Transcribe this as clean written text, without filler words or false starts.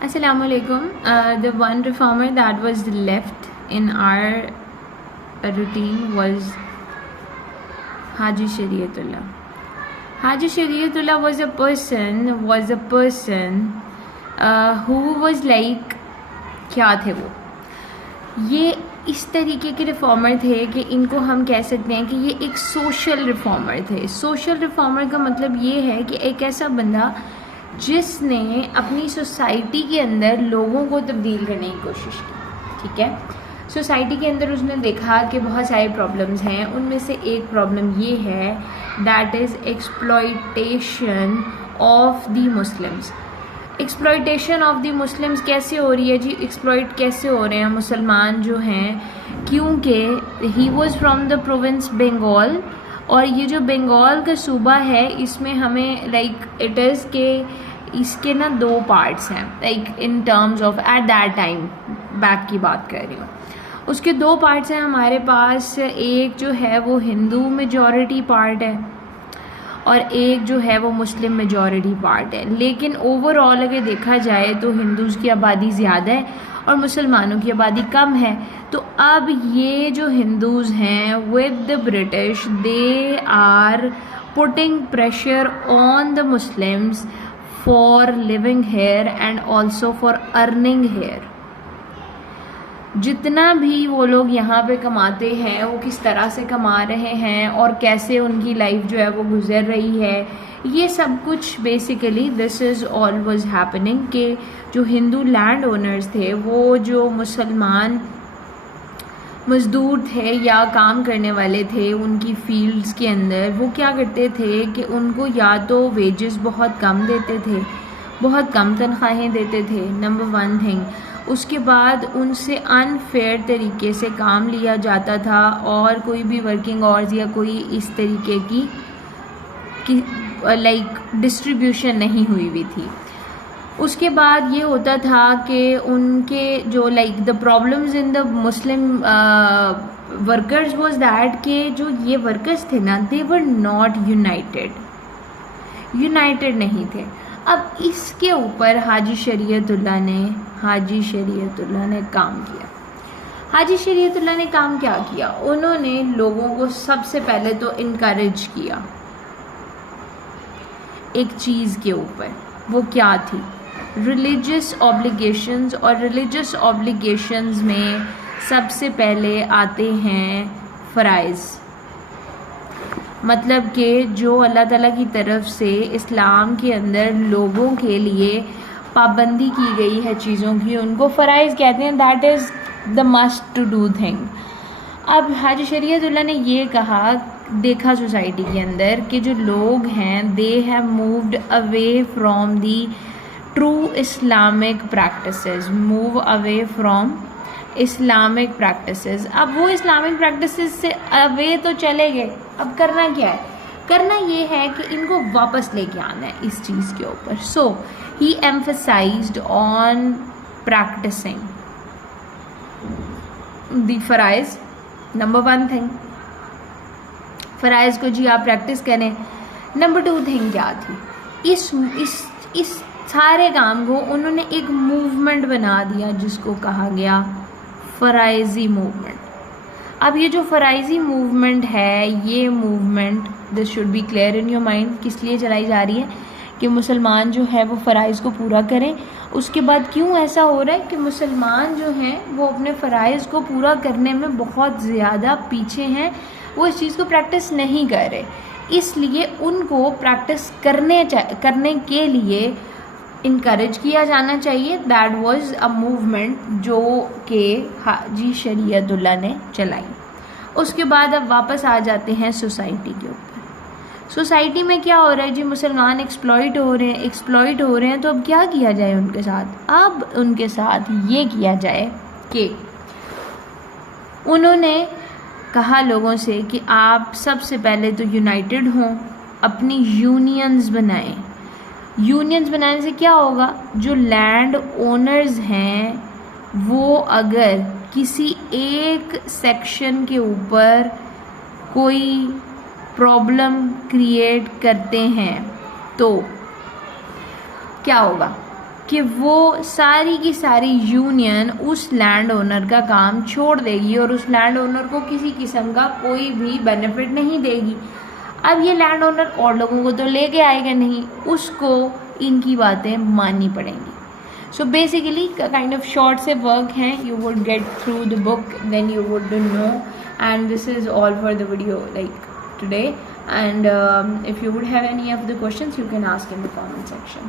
Assalamu alaikum. The one reformer that was left in our routine was Haji Shariatullah. Haji Shariatullah was a person who was like, क्या थे वो? ये इस तरीके के reformer थे कि इनको हम कह सकते हैं कि ये एक सोशल रिफॉर्मर थे। सोशल रिफॉर्मर का मतलब ये है कि एक ऐसा बंदा जिसने अपनी सोसाइटी के अंदर लोगों को तब्दील करने की कोशिश की। ठीक है, सोसाइटी के अंदर उसने देखा कि बहुत सारे प्रॉब्लम्स हैं, उनमें से एक प्रॉब्लम ये है, that is exploitation of the Muslims. Exploitation of the Muslims कैसे हो रही है जी? एक्सप्लॉयट कैसे हो रहे हैं मुसलमान जो हैं? क्योंकि he was from the province Bengal, और ये जो बंगाल का सूबा है इसमें हमें इट इज़ के इसके ना दो पार्ट्स हैं, in terms of at that time back की बात कर रही हूँ। उसके दो पार्ट्स हैं हमारे पास। एक जो है वो हिंदू मेजॉरिटी पार्ट है और एक जो है वो मुस्लिम मेजॉरिटी पार्ट है। लेकिन ओवरऑल अगर देखा जाए तो हिंदूज़ की आबादी ज़्यादा है और मुसलमानों की आबादी कम है। तो अब ये जो हिंदूज़ हैं with the British, they are putting pressure on the Muslims for living here and also for earning here. जितना भी वो लोग यहाँ पे कमाते हैं वो किस तरह से कमा रहे हैं और कैसे उनकी लाइफ जो है वो गुजर रही है, ये सब कुछ basically this is all was happening. कि जो हिंदू लैंड ओनर्स थे, वो जो मुसलमान मज़दूर थे या काम करने वाले थे उनकी फील्ड्स के अंदर, वो क्या करते थे कि उनको या तो वेजेस बहुत कम देते थे, बहुत कम तनख्वाहें देते थे, नंबर वन थिंग। उसके बाद उनसे अनफेयर तरीके से काम लिया जाता था और कोई भी वर्किंग आवर्स या कोई इस तरीके की डिस्ट्रीब्यूशन नहीं हुई हुई थी। उसके बाद ये होता था कि उनके जो the problems in the Muslim workers was that के जो ये वर्कर्स थे ना, दे वर नॉट यूनाइटेड नहीं थे। अब इसके ऊपर हाजी शरीयतुल्लाह ने काम किया। हाजी शरीयतुल्लाह ने काम क्या किया? उन्होंने लोगों को सबसे पहले तो इनकरेज किया एक चीज़ के ऊपर। वो क्या थी? Religious obligations. और रिलीजियस ऑब्लिगेशंस में सबसे पहले आते हैं फ़राइज़, मतलब कि जो अल्लाह ताला की तरफ से इस्लाम के अंदर लोगों के लिए पाबंदी की गई है चीज़ों की, उनको फ़राइज़ कहते हैं। That is the must to do thing. अब हाजी शरीयतुल्लाह ने ये कहा, देखा सोसाइटी के अंदर कि जो लोग हैं they have moved away from the true Islamic practices, move away from Islamic practices. अब वो इस्लामिक प्रैक्टिसेस से अवे तो चले गए, अब करना क्या है? करना ये है कि इनको वापस लेके आना है इस चीज़ के ऊपर। So he emphasised on practising the फ़राइज़, नंबर वन थिंग। फ़राइज़ को जी आप प्रैक्टिस करें। नंबर टू थिंग क्या थी? इस सारे काम को उन्होंने एक मूवमेंट बना दिया जिसको कहा गया फ़राइज़ी मूवमेंट। अब ये जो फ़राइज़ी मूवमेंट है, ये movement, this should be clear in your mind, किस लिए चलाई जा रही है? कि मुसलमान जो है वो फ़राइज़ को पूरा करें। उसके बाद क्यों ऐसा हो रहा है कि मुसलमान जो हैं वो अपने फ़राइज़ को पूरा करने में बहुत ज़्यादा पीछे हैं, वो इस चीज़ को प्रैक्टिस नहीं कर रहे, इसलिए उनको प्रैक्टिस करने के लिए इनकरेज किया जाना चाहिए। दैट वाज अ मूवमेंट जो कि हाजी शरीयतुल्लाह ने चलाई। उसके बाद अब वापस आ जाते हैं सोसाइटी के ऊपर। सोसाइटी में क्या हो रहा है जी? मुसलमान एक्सप्लॉइट हो रहे हैं। तो अब क्या किया जाए उनके साथ? अब उनके साथ ये किया जाए कि उन्होंने कहा लोगों से कि आप सबसे पहले तो यूनाइटेड हों, अपनी यूनियंस बनाएं। यूनियंस बनाने से क्या होगा? जो लैंड ओनर्स हैं वो अगर किसी एक सेक्शन के ऊपर कोई प्रॉब्लम क्रिएट करते हैं तो क्या होगा कि वो सारी की सारी यूनियन उस लैंड ओनर का काम छोड़ देगी और उस लैंड ओनर को किसी किस्म का कोई भी बेनिफिट नहीं देगी। अब ये लैंड ओनर और लोगों को तो लेके आएगा नहीं, उसको इनकी बातें माननी पड़ेंगी। So basically kind of short से वर्क हैं, you would get through the book, then you would know, and this is all for the video like today, and if you would have any of the questions you can ask in the comment section.